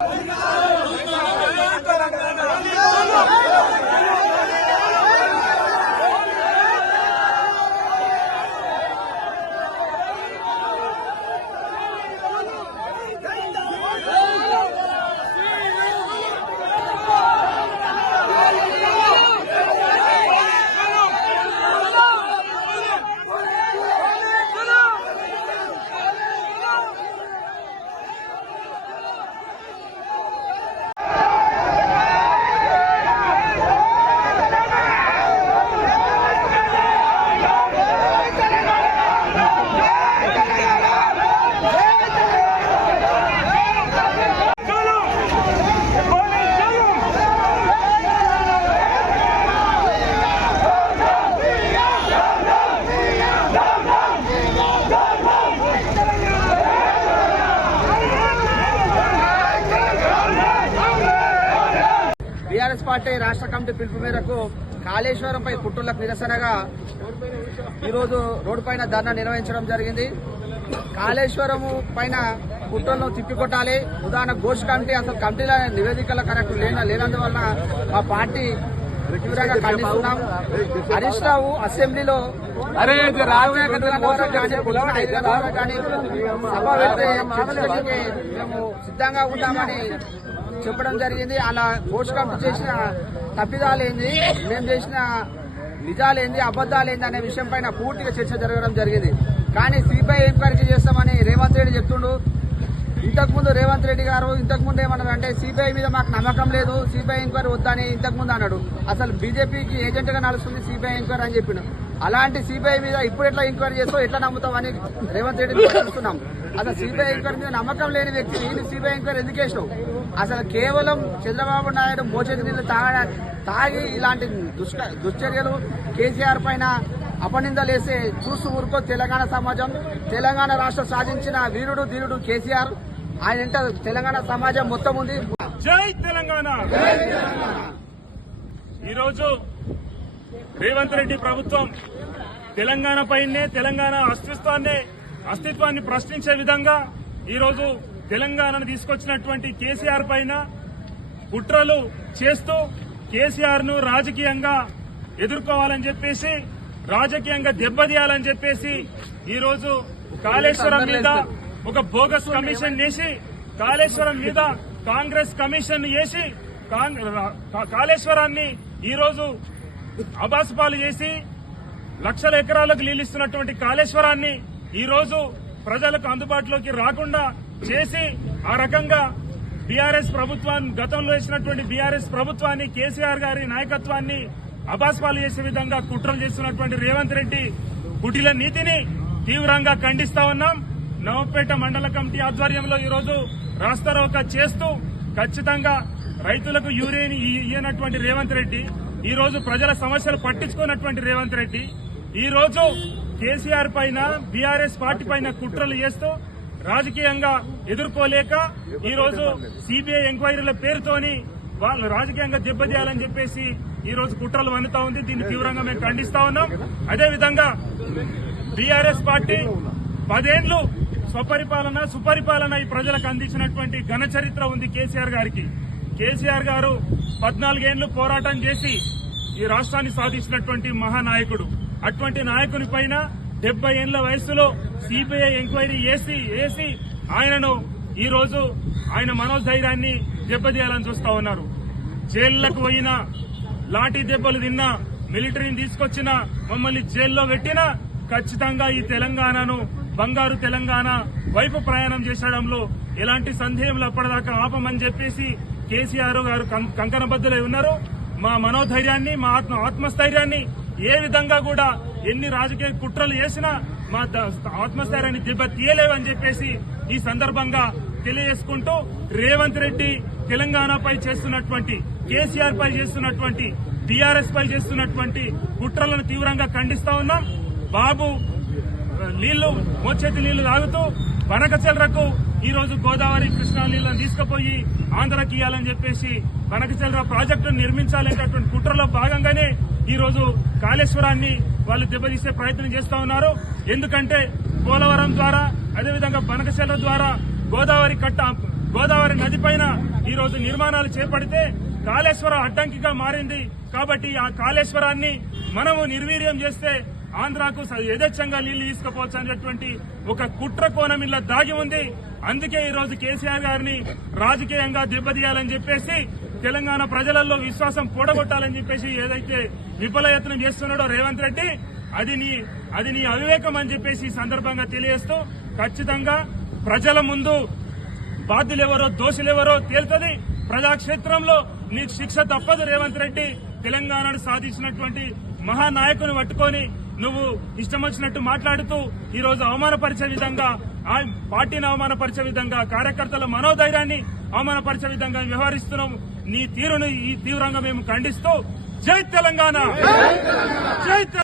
Oh, God! Party రాష్ట్ర committee పిలుపు మేరకు కాళేశ్వరంపై పుట్టులకు నిరసనగా ఈరోజు రోడ్డు పైన ధర్నా నిర్వహించడం జరిగింది. కాళేశ్వరము పైన పుట్టలను తిప్పికొట్టాలి. ఉదాహరణ గోష్ కమిటీ అసలు కమిటీల నివేదికల కరెక్ట్ లేన లేనందువలన మా పార్టీ హరీష్ రావు అసెంబ్లీలో అరే సిద్ధంగా ఉంటామని చెప్పడం జరిగింది. అలా కమిటీ చేసిన తప్పిదాలేంది మేము చేసిన నిజాలేంది అబద్ధాలేంది అనే విషయం పైన పూర్తిగా చర్చ జరగడం జరిగింది. కానీ సిబిఐ ఎంక్వైరీ చేస్తామని రేవంత్ రెడ్డి చెప్తుండు. ఇంతకుముందు రేవంత్ రెడ్డి గారు ఇంతకుముందు ఏమన్నారు అంటే సిబిఐ మీద మాకు నమ్మకం లేదు సిబిఐ ఎంక్వైరీ వద్దని ఇంతకుముందు అన్నాడు. అసలు బీజేపీకి ఏజెంట్గా నడుస్తుంది సిబిఐ ఎంక్వైరీ అని చెప్పిన. అలాంటి సిబిఐ మీద ఇప్పుడు ఎట్లా ఎంక్వైరీ చేస్తావు ఎట్లా నమ్ముతామని అని రేవంత్ రెడ్డి చూస్తున్నాం అసలు సిబిఐ ఎంక్వైరీ మీద నమ్మకం లేని వ్యక్తి నేను సిబిఐ ఎంక్వైరీ ఎందుకు వేసినావు అసలు కేవలం చంద్రబాబు నాయుడు మోచేతి నీళ్ళు తాగ తాగి ఇలాంటి దుష్క దుశ్చర్యలు కేసీఆర్ పైన అపనిందలేసే చూస్తూ ఊరుకో తెలంగాణ సమాజం తెలంగాణ రాష్ట్రం సాధించిన వీరుడు ధీరుడు కేసీఆర్. ఆయన తెలంగాణ సమాజం మొత్తం ఉంది. జై తెలంగాణ! ఈరోజు రేవంత్ రెడ్డి ప్రభుత్వం తెలంగాణ పైనే తెలంగాణ అస్తిత్వాన్ని అస్తిత్వాన్ని ప్రశ్నించే విధంగా ఈరోజు తెలంగాణను తీసుకొచ్చినటువంటి కేసీఆర్ పైన కుట్రలు చేస్తూ కేసీఆర్ను రాజకీయంగా ఎదుర్కోవాలని చెప్పేసి రాజకీయంగా దెబ్బతీయాలని చెప్పేసి ఈరోజు కాళేశ్వరం మీద ఒక బోగస్ కమిషన్ వేసి కాళేశ్వరం మీద కాంగ్రెస్ కమిషన్ వేసి కాంగ్- రా- కాళేశ్వరాన్ని ఈరోజు అబాసుపాలు చేసి లక్షల ఎకరాలకు నీళ్ళిస్తున్నటువంటి కాళేశ్వరాన్ని ఈ రోజు ప్రజలకు అందుబాటులోకి రాకుండా చేసి ఆ రకంగా బీఆర్ఎస్ ప్రభుత్వాన్ని గతంలో వేసినటువంటి బీఆర్ఎస్ ప్రభుత్వాన్ని కేసీఆర్ గారి నాయకత్వాన్ని అబాస్పాలు చేసే విధంగా కుట్రలు చేస్తున్నటువంటి రేవంత్ రెడ్డి కుటిల నీతిని తీవ్రంగా ఖండిస్తా ఉన్నాం. నవపేట మండల కమిటీ ఆధ్వర్యంలో ఈరోజు రాస్తారోక చేస్తూ ఖచ్చితంగా రైతులకు యూరియన్ ఇయ్యనటువంటి రేవంత్ రెడ్డి ఈ రోజు ప్రజల సమస్యలు పట్టించుకున్నటువంటి రేవంత్ రెడ్డి ఈ రోజు కేసీఆర్ పైన బీఆర్ఎస్ పార్టీ పైన కుట్రలు చేస్తూ రాజకీయంగా ఎదుర్కోలేక ఈ రోజు సిబిఐ ఎంక్వైరీల పేరుతోని వాళ్ళు రాజకీయంగా దెబ్బతీయాలని చెప్పేసి ఈ రోజు కుట్రలు వండుతా ఉంది. దీన్ని తీవ్రంగా మేము ఖండిస్తా ఉన్నాం. అదేవిధంగా బీఆర్ఎస్ పార్టీ పదేండ్లు స్వపరిపాలన సుపరిపాలన ఈ ప్రజలకు అందించినటువంటి ఘన చరిత్ర ఉంది కేసీఆర్ గారికి. కేసీఆర్ గారు పద్నాలుగేండ్లు పోరాటం చేసి ఈ రాష్ట్రాన్ని సాధించినటువంటి మహానాయకుడు. అటువంటి నాయకుని పైన డెబ్బై ఏళ్ళ వయసులో సిబిఐ ఎంక్వైరీ చేసి వేసి ఆయనను ఈ రోజు ఆయన మనోధైర్యాన్ని దెబ్బతీయాలని చూస్తా ఉన్నారు. జైళ్ళకు పోయిన లాఠీ దెబ్బలు తిన్నా మిలిటరీని తీసుకొచ్చిన మమ్మల్ని జైల్లో పెట్టినా ఖచ్చితంగా ఈ తెలంగాణను బంగారు తెలంగాణ వైపు ప్రయాణం చేసడంలో ఎలాంటి సందేహంలో అప్పటిదాకా ఆపమని చెప్పేసి కేసీఆర్ గారు కం- కంకణబద్దులై ఉన్నారు. మా మనోధైర్యాన్ని మా ఆత్మ ఆత్మస్థైర్యాన్ని ఏ విధంగా కూడా ఎన్ని రాజకీయ కుట్రలు చేసినా మా ఆత్మస్థైర్యాన్ని దెబ్బ తీయలేవని చెప్పేసి ఈ సందర్భంగా తెలియజేసుకుంటూ రేవంత్ రెడ్డి తెలంగాణపై చేస్తున్నటువంటి కేసీఆర్ పై చేస్తున్నటువంటి టీఆర్ఎస్ పై చేస్తున్నటువంటి కుట్రలను తీవ్రంగా ఖండిస్తా ఉన్నాం. బాబు నీళ్ళు మోచేతి నీళ్ళు తాగుతూ బనకచెల్రకు ఈ రోజు గోదావరి కృష్ణా నీళ్ళను తీసుకుపోయి ఆంధ్రకి ఇవ్వాలని చెప్పేసి బనకచెల్ర ప్రాజెక్టును నిర్మించాలనేటటువంటి కుట్రలో భాగంగానే ఈ రోజు కాళేశ్వరాన్ని వాళ్ళు దెబ్బతీసే ప్రయత్నం చేస్తా ఉన్నారు. ఎందుకంటే పోలవరం ద్వారా అదేవిధంగా బనకచెల్ర ద్వారా గోదావరి కట్ట గోదావరి నది పైన ఈ రోజు నిర్మాణాలు చేపడితే కాళేశ్వరం అడ్డంకిగా మారింది. కాబట్టి ఆ కాళేశ్వరాన్ని మనము నిర్వీర్యం చేస్తే ఆంధ్రాకు స- యథేచ్ఛంగా నీళ్ళు తీసుకుపోవచ్చు అనేటువంటి ఒక కుట్ర కోణం ఇలా దాగి ఉంది. అందుకే ఈ రోజు కేసీఆర్ గారిని రాజకీయంగా దెబ్బతీయాలని చెప్పేసి తెలంగాణ ప్రజలలో విశ్వాసం కూడగొట్టాలని చెప్పేసి ఏదైతే విఫలయత్నం చేస్తున్నాడో రేవంత్ రెడ్డి అది నీ అది నీ అవివేకం అని చెప్పేసి ఈ సందర్భంగా తెలియజేస్తూ ఖచ్చితంగా ప్రజల ముందు బాధ్యులెవరో దోషులెవరో తేలుతుంది. ప్రజాక్షేత్రంలో నీకు శిక్ష తప్పదు రేవంత్ రెడ్డి. తెలంగాణను సాధించినటువంటి మహానాయకుని పట్టుకొని నువ్వు ఇష్టం వచ్చినట్టు మాట్లాడుతూ ఈ రోజు అవమానపరిచే విధంగా ఆ పార్టీని అవమానపరిచే విధంగా కార్యకర్తల మనోధైర్యాన్ని అవమానపరిచే విధంగా వ్యవహరిస్తున్నాం. నీ తీరును ఈ తీవ్రంగా మేము ఖండిస్తూ జై తెలంగాణ! జై